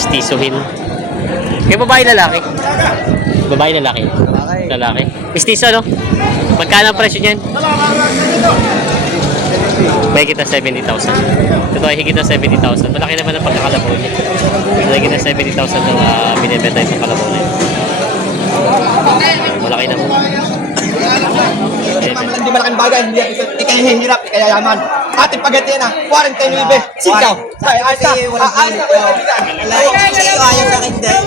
Mistisuhin. Kaya babae lalaki? Babae lalaki? Lalaki. Mistiso, no? Magkano ang presyo niyan? May kita 70,000. Ito ay higit na 70,000. Malaki naman ang pagkakalabaw niya. Malaki na 70,000 ng binibenta yung kalabaw na yun. Malaki naman. Hindi malaking bagay, hindi kayo hihirap, kaya yaman. Ating pagati na, 49, sikaw. Ayaw sa akin din.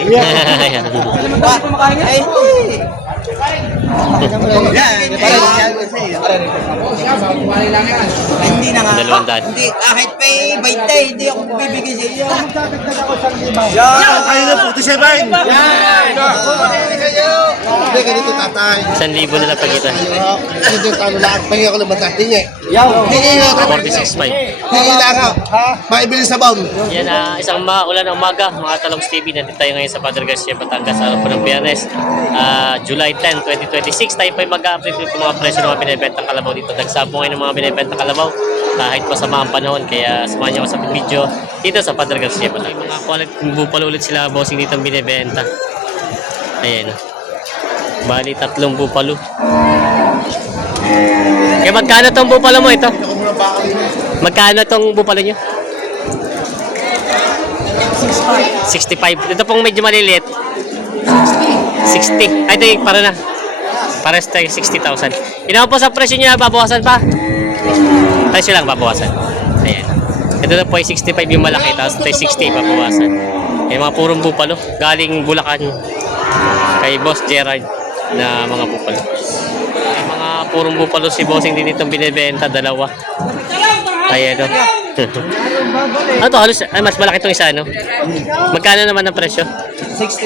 Hindi na nga. 200. Hindi, kahit may 20, hindi ako bibigay sa iyo. Ayun na, 47! Hindi, ganito tatay. 1,000 na lang pagkita. Hindi yung talo lahat. Pahinga ko naman tatay niya. Hindi nga. 46.5. Hindi lang ha. Maibili sa baon. Yan, isang maulan na umaga, mga Talong TV. Nandito tayo ngayon sa Padre Garcia, Batangas. Araw po ng Biyernes, July 10, 2026. Tayo pa yung mag-update ng mga presyo ng mga binibentang kalabaw dito. Nagsabo ngayon ng mga binibentang kalabaw kahit masama ang panahon. Kaya samahan niyo ako sa video dito sa Padre Garcia, Batangas. Mga quality bupalo ulit sila bossing dito ang binibenta. Ayan. Bali, 3 bupalo. Kaya magkano tong bupalo mo ito? Magkano tong bupalo nyo? 65. Ito pong medyo maliliit. 60. Ay, ito para na. Para sa 60,000. Inaw po sa presyo niya, babawasan pa. Presyo lang, babawasan. Ayan. Ito na po ay 65 yung malaki. Tapos ito ay 60, babawasan. Yung mga purong bupalo. Galing Bulacan. Kay Boss Gerard na mga bupalo. Yung mga purong bupalo si Bossing din itong binibenta. Dalawa. Ayan o. Ano to? Halos, ay, mas malaki itong isa, no? Magkano naman ang presyo? 65.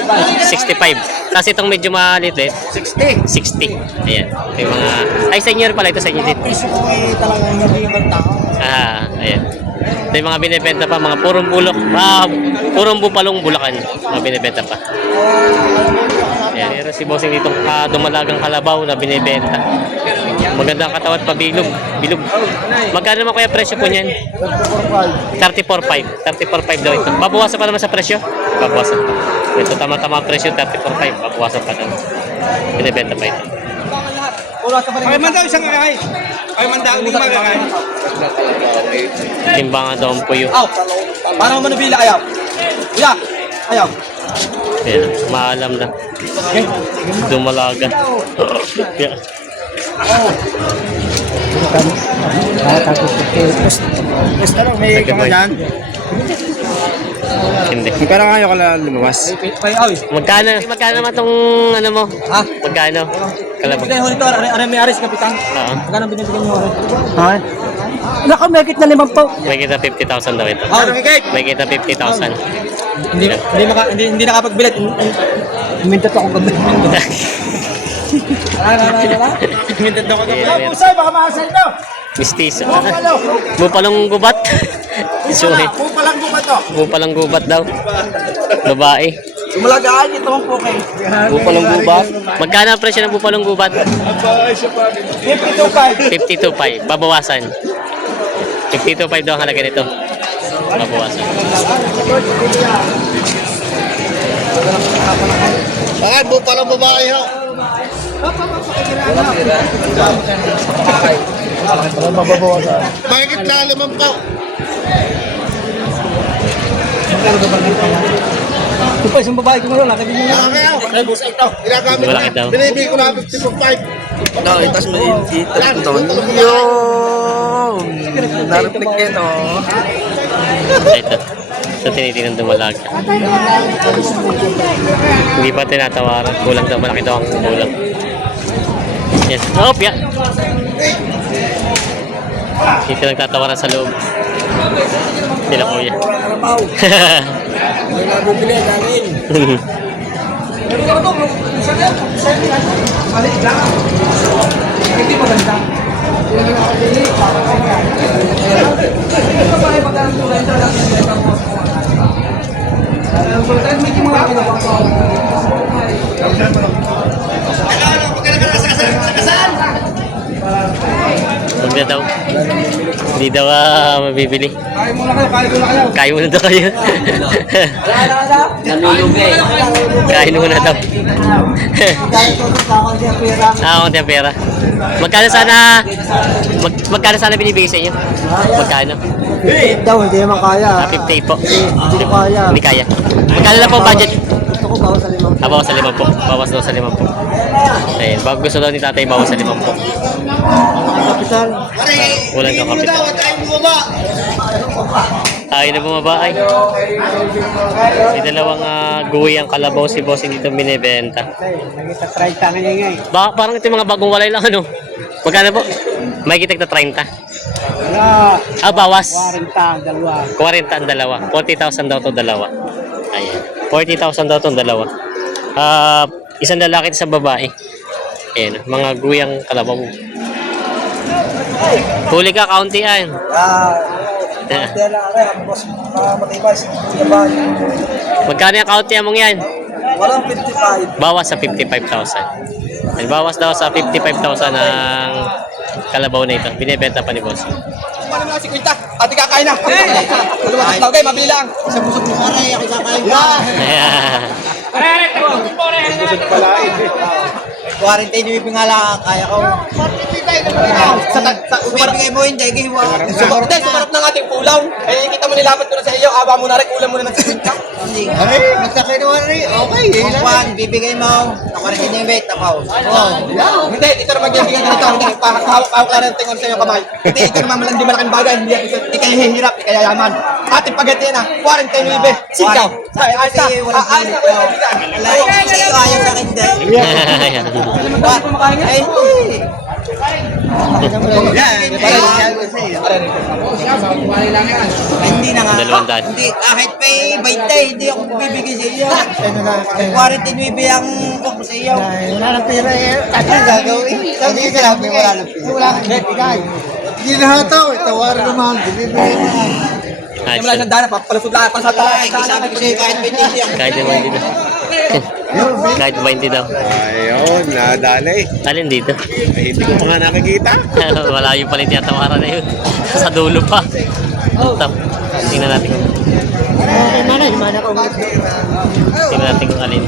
Kasi itong medyo maliit, 60. Ayan. Yung mga... Ay, sa inyo rin pala. Ito sa inyo din. Talagang hindi yung tao. Ayan. Ito yung mga binibenta pa. Mga purong bulok. Purong bupalong Bulacan. Mga binibenta pa. Ayan. Meron si Bossing dito dumalagang kalabaw na binibenta. Magandang katawan pa, bilog. Magkano naman kaya presyo po niyan? 34.5. 34.5 daw ito. Babawasan pa naman sa presyo? Babawasan pa. Ito tama-tama presyo, 34.5. Babawasan pa naman. Binibenta pa ito. Ay, man daw isang kakay. Ay, man daw isang kakay. Timbangan daw ang puyo. Aw, parang manubila ayaw. Kuya, ayaw. Ayan, maalam na. Dumalaga. Yeah. May kamayan. Hindi. Pero ngayon ka lang lumabas. Magkano naman tong ano mo? Ha? Magkano? Kalabaw. Binigay ho nito, may aris, kapitan. Oo. Magkano binibigyan niyo ho? Ha? Nakamekit na 50. May kita 50,000 daw ito. May kita 50,000. Hindi nakapagbilit. Mintot ako gabi. Mintot ako gabi. Pusay, baka makasal daw. Mistiso. Bupalong gubat. Isuhi. Pupalang buka to. Bupalong gubat daw. Babae. Sumalagaan ito ang po kayo. Bupalong gubat. Magkano ang presyo ng bupalong gubat? 52.5. 52.5. Babawasan. 52.5 daw ang halaga nito. Babawasan. Bakit mo palang babae ha? Bakit lalaman pa? Ito pa, isang babae ko ngayon. Nakabili niya. Kaya busa ito. Ginagamit Malaki daw. na. Binibigay ko na 55. No, itas mo dito. Narinig kayo, no? Ito. Ito tinitingnan dumalaga. Hindi pa tinatawaran. Kulang daw. Malaki daw ang kulang. Yan. Oh, yeah. Dito lang tatawaran sa loob. Sila kuya. May nabubili namin. Hindi maganda. na daw. Hindi daw mabibili. Kain muna kayo, kain muna kayo. Kain muna daw kayo. Kain muna daw. Konti ang pera. Magkano sana binibigay sa inyo? Magkano? Daw, hindi naman kaya. 58 po. Hindi ko kaya. Hindi kaya. Magkano na po budget? Gusto ko bawas sa limang. Bawas sa 5 po. Bawas daw sa 5 po. Ayun, bago gusto daw ni tatay bawas sa 5 po. Kapital. Walang daw kapital. Tayo na bumaba ay. May dalawang guwi ang kalabaw si bossing dito binibenta. Nagkita 30 na ngayon. Parang ito yung mga bagong walay lang ano. Magkano po? May kitag na 30. Wala. Bawas. 40, dalawa. 40 ang dalawa. 40,000 daw to dalawa. Ayan. 40,000 daw to dalawa. Isang lalaki at isang babae. Ayan. Mga guyang kalabaw. Huli ka, kaunti yan. Kaya lang ako, ang boss matibay. Magkano yung kaunti mong yan? Walang 55. Bawas sa 55,000. Ayan, bawas daw sa 55,000 ng kalabaw na ito. Binibenta pa ni boss. Paano na si Quinta? Ate kakain na. Lumatas daw, okay, mabili lang. Isang busog mo. Aray, ako kakain na. Ayan. 40 yung pingala, kaya ko. Umibigay mo hindi, gihiwa. Sumarap ng ating pulaw. Eh, kita mo nilapat ko na sa iyo. Aba mo na rin, ulam mo na ng 50. Ay, magsakay naman rin. Okay, Juan, bibigay mo. Ako rin sinimit, tapaw. Hindi, dito naman bibigyan ka nito. Hindi, hawak-hawak na rin tingon sa iyong kamay. Hindi, ito naman di malaking bagay. Hindi kayo hihirap, di kaya yaman. Ating pagati na, 49 wibe. Sikaw. Ayos na, ayos na ko yung kaibigan. Ayaw sa akin din. Ayan. Ay, hindi na nga. 200. Hindi, kahit may 20, hindi ako bibigay sa iyo. 49 ang ko sa iyo. Wala nang pera eh. Ano gagawin? Sabi ko sila, wala ng pila. Wala kang bibigay. Hindi nahataw eh. Tawaran naman. Binibigay mo. Ayos Wala na. nang dana, papalusot lang, pansatay. Sabi ko sa'yo, kahit 20 ang Kahit 20 daw. Kahit 20 daw. Ayun, nadalay. Alin dito? Ay, hindi ko pa nga nakikita. Malayo pa rin tiyatawaran na yun. Sa dulo pa. Tap. Tingnan natin kung tingnan natin kung alin.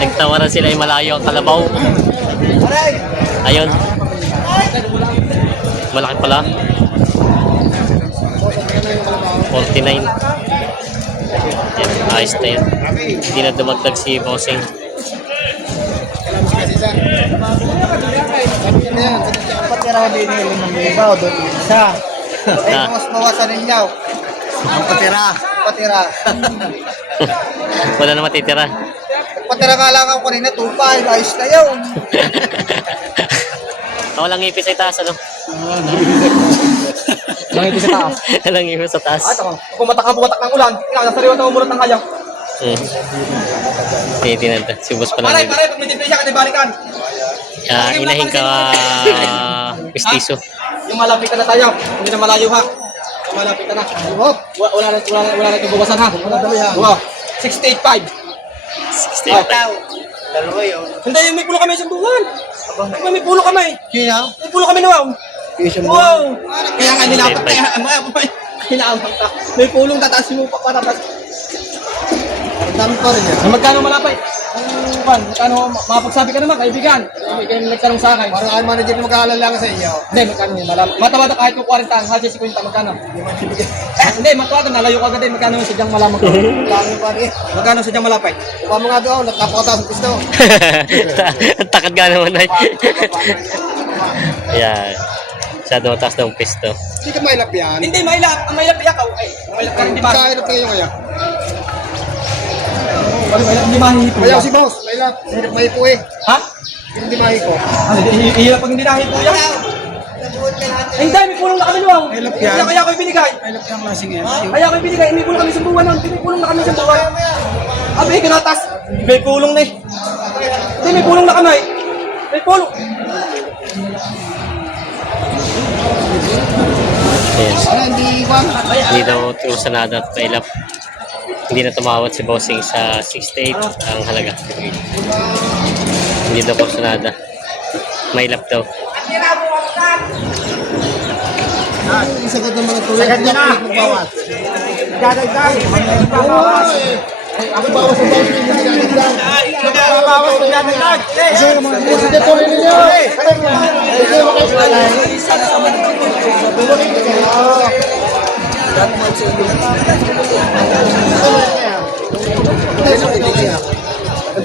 Nagtawaran sila yung malayo ang kalabaw. Ayun. Malaki pala. 49. Yan, ayos na yan. Hindi na dumagdag si Bossing. Patira din yung mga doon isa. Na, Mas bawasan ninyo. Ang patira. Patira. wala na matitira. Patira nga lang ako kanina, 2.5. Ayos na yun. Walang ngipis sa taas, ano? Lang ito sa taas. Walang ngipis sa taas. Pumatak ng ulan. Nasariwa ng umurot ng hayang. Tinitingnan ta. Si boss pa lang. Paray, pag may depresya ka, balikan. Inahin ka pistiso. Yung malapitan na tayo. Hindi na malayo ha. Yung malapitan na. Wala na itong bawasan ha. Wow. 68.5. 68. Dalawa yun. Hindi, may pulo kami isang buwan. May pulo kami. Sino? May pulo kami na wow. Wow. Kaya nga nilapat 68. kaya. Hinawag ka. May pulong tataas mo pa para bas. Ang dami pa rin yan. Magkano malapay? Magkano mapagsabi ka naman, kaibigan? May kayo nagtanong sa akin. Parang ang manager na mag-aalala lang sa iyo. Hindi, magkano yun? Matawada kahit kung 40 ang hati si Quinta, magkano? Hindi, matawada, nalayo ka agad eh. Magkano yung sadyang malamang ko? Dami pa rin. Magkano sadyang malapay? Kuha mo nga doon. Napakataas ang pisto. Takad ka naman ay. Ayan. Masyado mataas ng pisto. Hindi ka mailap yan. Hindi, mailap. Ang mailap iyak ako. Ay, ang mailap ka rin, di ba? Kailap kayo kaya. Hindi mahihito. Kaya si boss. Mailap. Hirap mahipo eh. Ha? Hindi mahipo. Ihirap pag hindi nahihito yan. Ay, hindi, may pulong na kami luwaw. Mailap yan. Kaya ako ibinigay. Mailap yung klaseng yan. Kaya ako ibinigay. May pulong kami sa buwan nun. May pulong na kami sa buwan. Abi, kinatas. May pulong na eh. Hindi, may pulong na kami. May pulong. Ayan. Ano, hindi bang? Hindi daw turusanada at pailap. Hindi na tumawad si Bossing sa 68 ang halaga. Hindi daw turusanada. Mailap daw. Isagad naman ang tuloy. Sagad na. Bawas. Dadagdag. Babawas. Ako bawas sa bawas. Hindi dadagdag. Babawas. Dadagdag. Sige po rin ninyo. Sige mo kayo.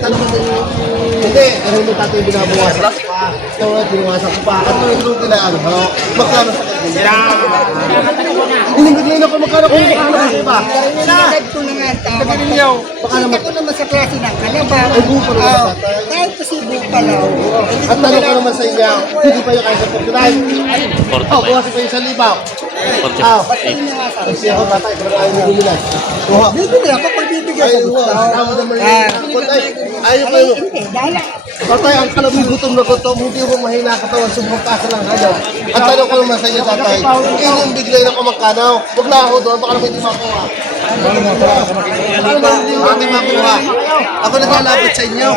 Hindi, ano mo tatay binabawasan pa. Ito nga, binawasan ko pa. Ano yung lugi na ano? Magkano sa kanila? Hindi na ako magkano kung magkano sa iba. Sinagad ko na nga tao. Kita ko naman sa klase ng kalabaw. Ay, buko na Oo. ba? Kahit pa si Bukalaw. At tanong ko naman sa inyo, hindi pa yung kaya sa pagkunahin. Oh, 45. buwasin ko yung 1,000. 48. Kasi ako tatay, pero ayaw mo gumilan. Kuha. Bibili ako pag bibigyan Ayaw sa mo, gusto. tama naman yun. Ayaw Ay, kayo. hindi. Dahil Tatay, ang kalabing gutom na gutom, hindi mo mahina katawan, subong kasa lang ayaw. At tanong ko naman sa inyo, tatay, inyong biglay ng kumakanaw. Huwag na ako doon, baka naman hindi makuha. Baka naman hindi makuha. Ako naglalapit sa inyo.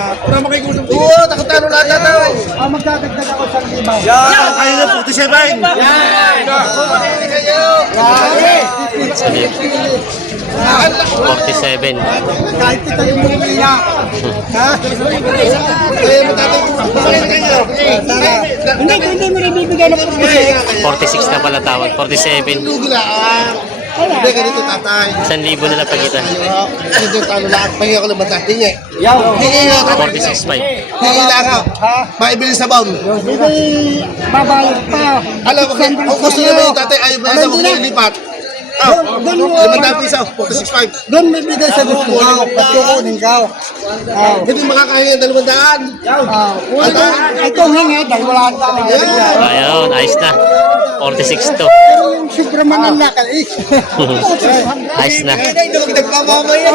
Oo, takot-tano lahat tatay. magdadagdag ako sa libaw. Kayo na, 47. Sa libo. 47. Kahit ito yung mumila. Ha? Kaya mo tatay, kumain kayo. Hindi mo rin bibigyan ng pagkakas. 46 na pala tawad. 47. Lugi lang. Hindi, ganito tatay. 1,000 na lang pagitan. Ayo, hindi yung talo lahat. Pahinga ko naman tatay. Hingi. Yaw. Hingi nga tatay. 46.5. Hingi lang ako. Maibili sa baon. Hindi babayad pa. Alam mo, kung gusto niyo ba yung tatay, ayaw ba yung huwag niyo ilipat. Ah, Doon mo. 500 piso, 46.5. Doon may bigay sa gusto ko. Ba't kukunin ka? Hindi makakahingi ng 200. Ito hingi dahil wala ka. Ayun, ayos na. 46 to. Yung sobra man ang lakal. Ayos na. Nagpapamaya.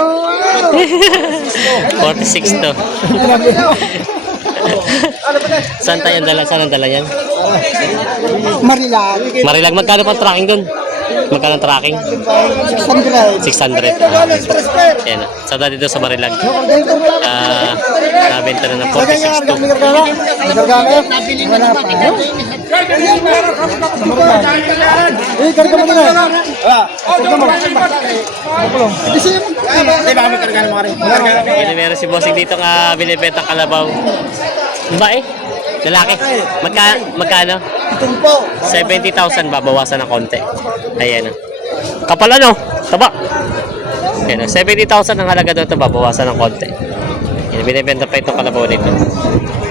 46 to. Saan tayo dala? Saan ang dala yan? Marilag. Marilag, magkano pa tracking doon? Magkano ang tracking? 600. 600. Yan. Sa dati dito sa Marilag. Nabenta na ng 46 to. Wala pa. Eh, karga mo na. Meron si Bossing dito nga binibenta kalabaw. Ba eh? Lalaki. Magkano? Tumpo. 70,000 babawasan ng konti. Ayan. Kapal ano? Taba. Ayan. 70,000 ang halaga doon ito babawasan ng konti. Ayan. Binibenta pa itong kalabaw dito.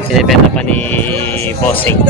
Binibenta pa ni Bossing.